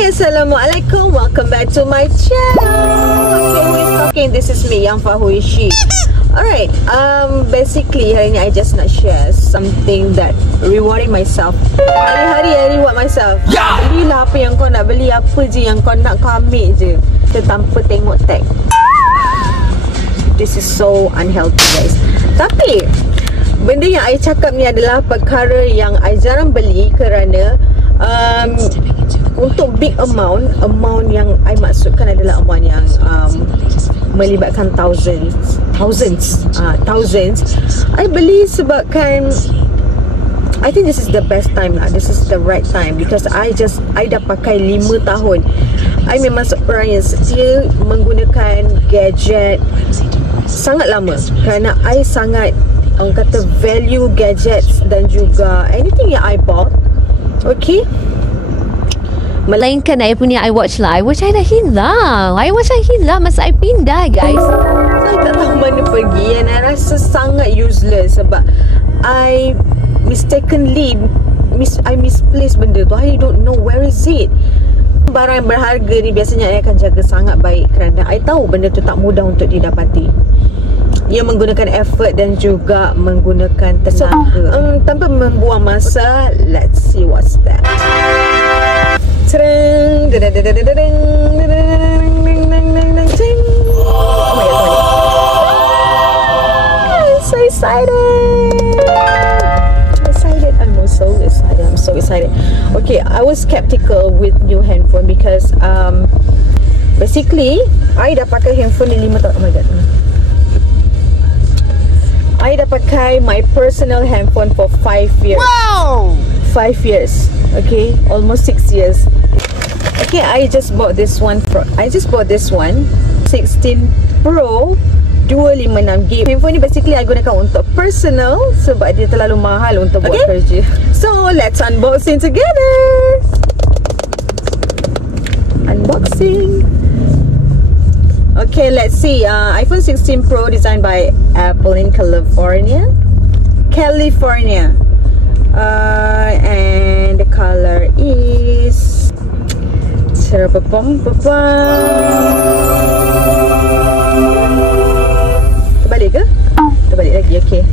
Hai, Assalamualaikum. Welcome back to my channel. Okay, who is talking? This is me, Yang Fahuishi. Alright, basically hari ni I just nak share something that rewarding myself. Hari-hari I reward myself. Belilah apa yang kau nak, beli apa je yang kau nak, kau ambil je tanpa tengok tag. This is so unhealthy, guys. Tapi benda yang I cakap ni adalah perkara yang I jarang beli kerana untuk big amount yang I maksudkan adalah amount yang melibatkan thousands. I beli sebabkan I think this is the best time lah. This is the right time because I dah pakai 5 tahun. I memang seorang yang setia menggunakan gadget sangat lama kerana I sangat orang kata value gadgets dan juga anything yang I bought. Okay, melainkan I punya iWatch lah. iWatch I dah hilang. iWatch I hilang masa I pindah, guys. Saya tak tahu mana pergi and I rasa sangat useless sebab I mistakenly I misplaced benda tu. I don't know where is it. Barang yang berharga ni biasanya I akan jaga sangat baik kerana I tahu benda tu tak mudah untuk didapati. Ia menggunakan effort dan juga menggunakan tenaga. Tanpa membuang masa, let's see what's that. Oh my god, I'm so excited. I'm so excited. Okay, I was skeptical with new handphone because basically I dah pakai handphone ni 5 tahun. Oh my god, I dah pakai my personal handphone for 5 years. Wow! 5 years. Okay, almost 6 years. Okay, I just bought this one 16 Pro 256GB. Handphone ni basically I gunakan untuk personal sebab dia terlalu mahal untuk buat kerja. So, let's unboxing together. Unboxing. Okay, let's see. iPhone 16 Pro designed by Apple in California. And the color is terbalik ke? Terbalik lagi, okay.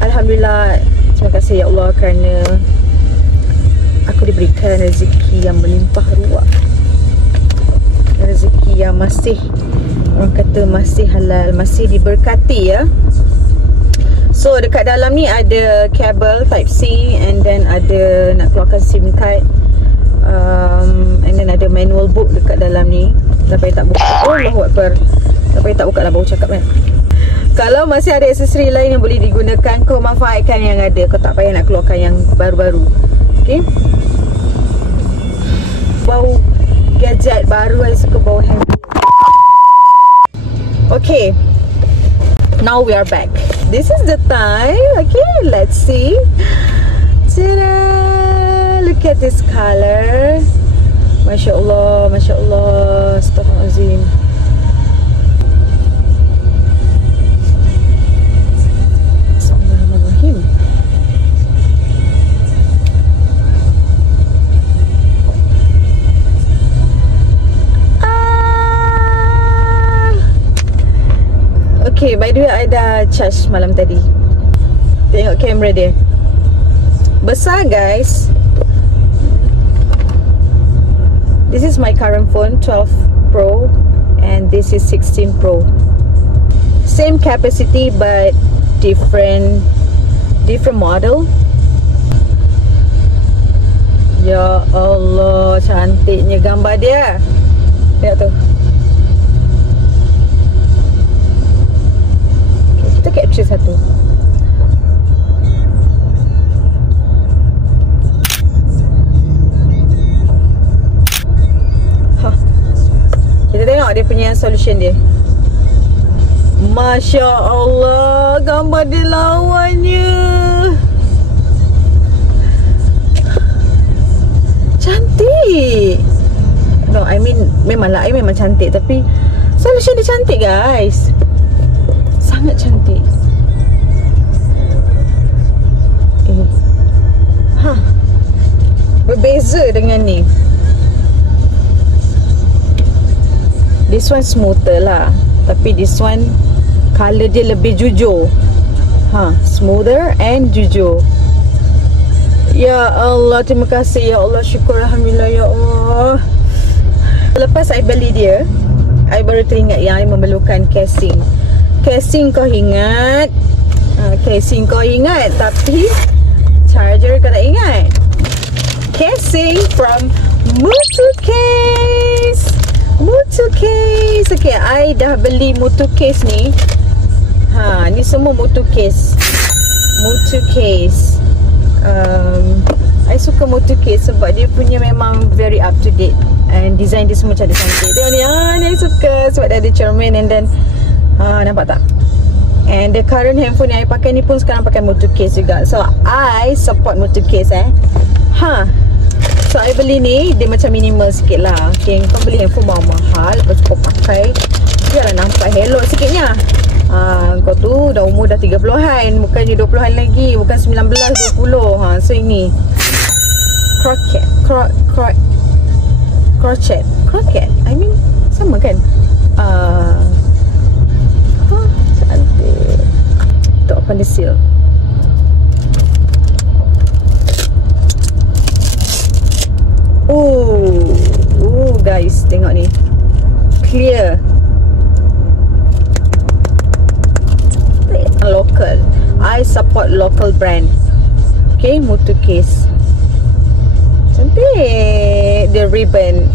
Alhamdulillah, terima kasih ya Allah kerana aku diberikan rezeki yang melimpah ruah, rezeki yang masih, orang kata masih halal, masih diberkati ya. So dekat dalam ni ada kabel Type-C and then ada nak keluarkan SIM card, and then ada manual book dekat dalam ni. Tak payah tak buka. Allahu Akbar. Tak payah tak buka lah, baru cakap kan. Kalau masih ada aksesori lain yang boleh digunakan, kau manfaatkan yang ada. Kau tak payah nak keluarkan yang baru-baru. Okay, bau gadget baru, I suka bau handphone. Okay, now we are back. This is the time. Okay, let's see. Ta-da! Look at this color. Masya Allah, Masya Allah. Astaghfirullahaladzim. Bismillahirrahmanirrahim. Okay, by the way, I dah charge malam tadi. Tengok kamera dia besar, guys. This is my current phone, 12 Pro, and this is 16 Pro. Same capacity but different model. Ya Allah, cantiknya gambar dia. Tengok tu. Kita capture satu. Kita tengok dia punya solution dia. Masya Allah, gambar dia lawannya. Cantik. No, I mean memanglah I memang cantik, tapi solution dia cantik, guys. Sangat cantik. berbeza dengan ni. This one smoother lah, tapi this one color dia lebih jujur. Smoother and jujur. Ya Allah, terima kasih ya Allah, syukur alhamdulillah ya Allah. Lepas I beli dia, I baru teringat yang I memerlukan casing. Casing kau ingat, casing kau ingat, tapi charger kau tak ingat. Casing from Mutu Case. Mutu Case. Okay, I dah beli Mutu Case ni. Ni semua Mutu Case. Mutu Case. I suka Mutu Case sebab dia punya memang very up to date, and design dia semua cantik-cantik. Tengok ni, ni I suka sebab dia ada cermin, and then nampak tak? And the current handphone yang I pakai ni pun sekarang pakai Mutu Case juga. So I support Mutu Case So I beli ni, dia macam minimal sikit lah. Okay, kau beli handphone mahal, lepas kau pakai, biarlah nampak hello sikitnya. Kau tu dah umur dah 30-an, bukannya 20-an lagi, bukan 19, 20. So ini Crochet, I mean sama kan? Cantik. Untuk open the seal. Guys, tengok ni, clear. Local. I support local brand. Okay, Mutu Case. Cantik. The ribbon.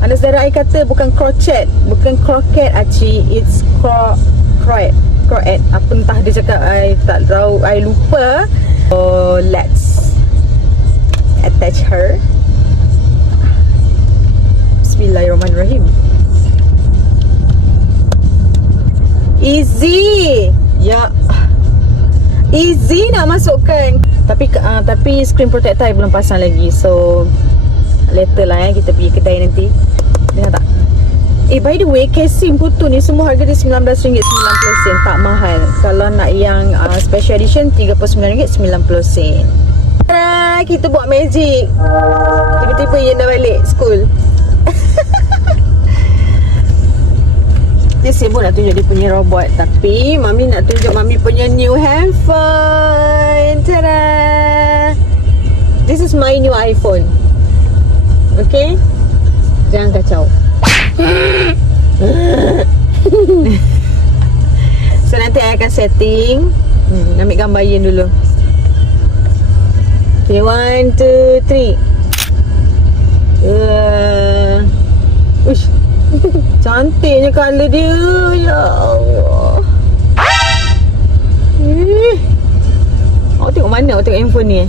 Anak saudara I kata bukan crochet, bukan croquet Aci, it's croquet. Apa entah dia cakap, I tak tahu, I lupa. So let's attach her. Bismillahirrahmanirrahim. Easy. Ya, easy nak masukkan. Tapi screen protector I belum pasang lagi. So later lah kita pergi kedai nanti. Dengar tak? By the way, casing putu ni semua harga dia RM19.90. Tak mahal. Kalau nak yang special edition RM39.90. Kita buat magic. Tiba-tiba Ian dah balik school. Dia sibuk nak tunjuk dia punya robot, tapi Mami nak tunjuk Mami punya new handphone. Tada! This is my new iPhone. Okay? Jangan kacau. So nanti I akan setting. Ambil gambar Ian dulu. Okay, 1, 2, 3. Uish, cantiknya colour dia. Ya Allah. Awak tengok mana? Awak tengok handphone ni?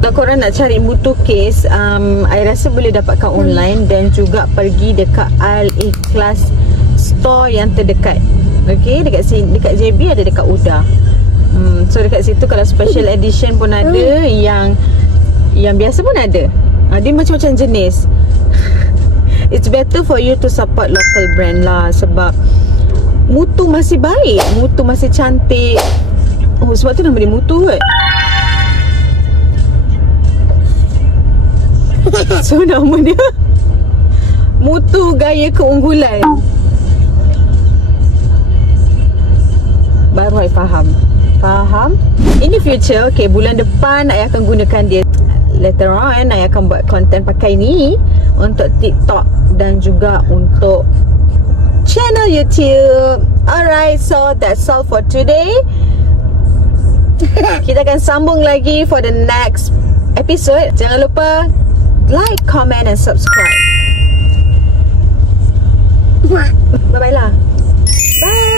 Kalau korang nak cari Mutu Case, I rasa boleh dapatkan online dan juga pergi dekat Al-Ikhlas store yang terdekat. Okay, dekat sini, dekat JB ada, dekat Uda. So dekat situ kalau special edition pun ada, yang biasa pun ada. Dia macam-macam jenis. It's better for you to support local brand lah, sebab mutu masih baik, mutu masih cantik. Sebab tu nama dia Mutu kot. So nama dia Mutu Gaya Keunggulan. Baru I faham. In the future, okay, bulan depan I akan gunakan dia. Later on I akan buat konten pakai ni untuk TikTok dan juga untuk channel YouTube. Alright, so that's all for today. Kita akan sambung lagi for the next episode. Jangan lupa like, comment and subscribe. Bye-bye lah. Bye.